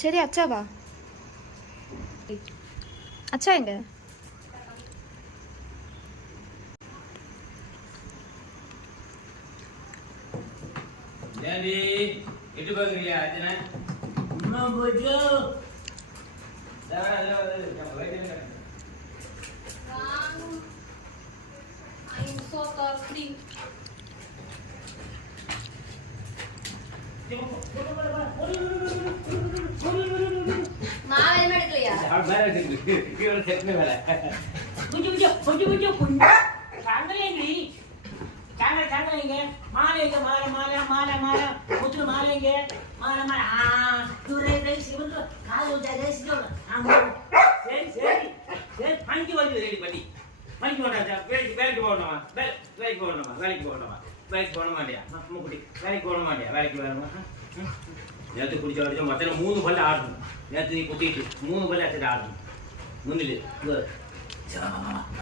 சரி அச்சாவா? அச்சா எங்க? ஏண்டி எட்டு பாக்குறியா அச்சனா? அம்மா போச்சு. I'm so thirsty. மாலை எடுக்கலையா? வேற இருக்கு கீழே செட்மே வேற சாங்கலேங்கி சாங்கலேங்க மாலைங்க மாலை மாலை மாலை மாலை முத்து மாலைங்க மாலை மாலை துரை ரைஸ் வந்து காது வச்ச ரைஸ் ஆமா சரி சரி சரி பணிக்கு வந்து ரெடி பண்ணி பணிக்கு போடா வேலைக்கு போகணுமா வேலைக்கு போகணுமா வேலைக்கு போக மாட்டியா முக்குட்டி வேலைக்கு போக மாட்டியா வேலைக்கு வரணுமா நேற்று குடிச்ச வரைக்கும் மொத்தம் 3 பல்ல ஆடணும் நேற்று நீ குட்டிட்டு 3 பல்ல ஆடணும் முன்னில்